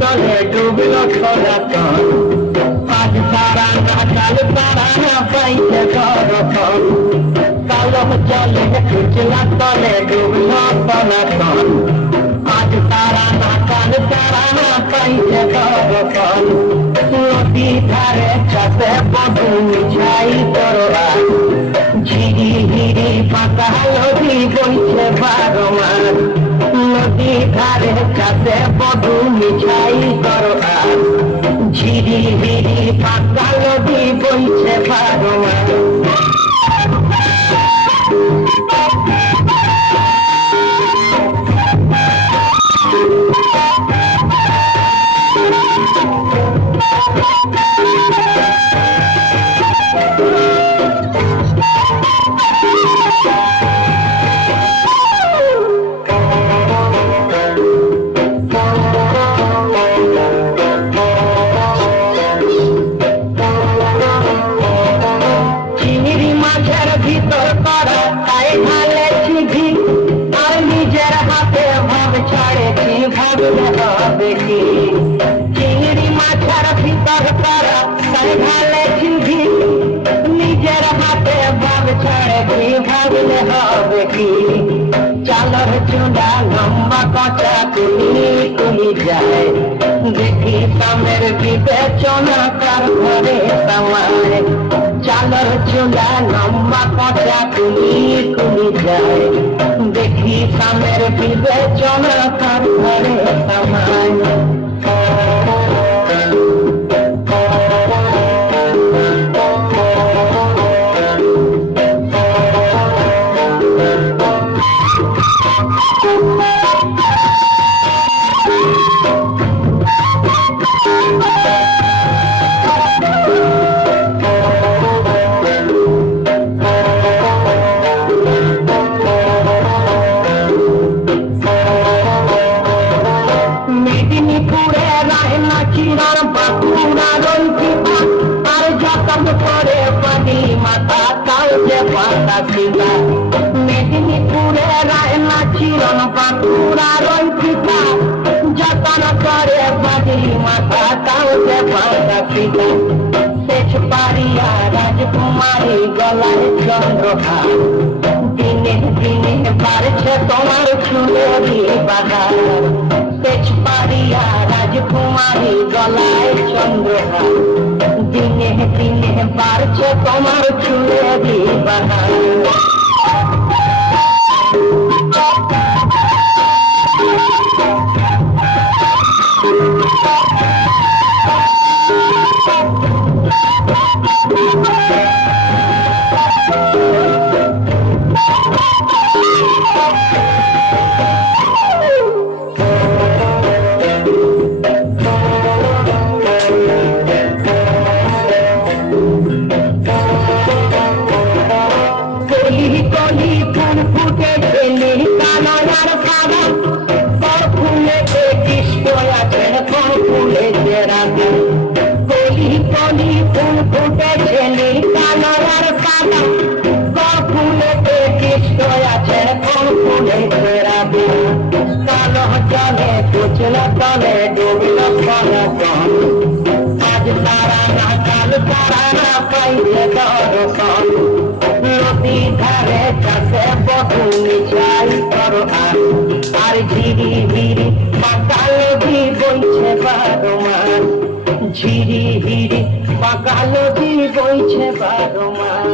তলে ডুবল সনাতন আজ তারা না কাল তারা না পাইছে দর্শন কালো জলে খুচলা তলে ডুবল সনাতন আজ তারা না কাল তারা না পাইছে দর্শন নদী ধারে চাষে বধু মিছাই করবা ঝিরি হিরি পাতা নদী বইছে 12 মাস নদী ধারে কাছে বধু মিছাই করবা ঝিরি হিরি পাতা নদী বইছে 12 মাস ভিতর করা তাই ঢালেছি ঘি আর নিজের হাতে ভাব ছাড়েছি ভাবলে হবে কি চিংড়ি মাছের ভিতর করা তাই ঢালেছি ঘি নিজের হাতে ভাব ছাড়েছি ভাবলে হবে কি চালর চুলা লম্বা কাঁচা তুলি তুলি যায় দেখি সামের বিবেচনা কার ঘরে সামায় চালর চুলা লম্বা কাঁচা তুলি তুলি যায় দেখি সামের বিবেচনা কার ঘরে সামায় মেদিনীপুরে রায়না চিরার বাঁকুড়া রঞ্জিতা আর যতন করে পানি মাথা কাল যে পাতা ছিলা মেদিনীপুরে রায়না চিরন বাঁকুড়া রঞ্জিতা যতন করে পানি মাথা কাল যে পাতা ছিলা শেষ পারিয়া রাজকুমারী গলায় চন্দ্রহার দিনে দিনে বাড়ছে তোমার চুলেরই বাহার শেষ পারিয়া রাজকুমারী গলায় চন্দ্রহার দিনে দিনে বাড়ছে তোমার চুলেরই বাহার কলি ফুল ফুটে গেলি কানার সাদা বর ফুলে কৃষ্ণ বর ফুলে রাধা কলি কলি ফুল ফুটে গেলি কানার সাদা বর ফুলে কৃষ্ণ বর ফুলে রাধা কালো জলে কুচলা তলে ডুবল সনাতন আজ তারা না কাল তারা না পাইছে দর্শন নদী ধারে কাছে বধু মিছাই করবা আর ঝিরি হিরি পাকা নদী বইছে 12 মাস ঝিরি হিরি পাকা নদী বইছে 12 মাস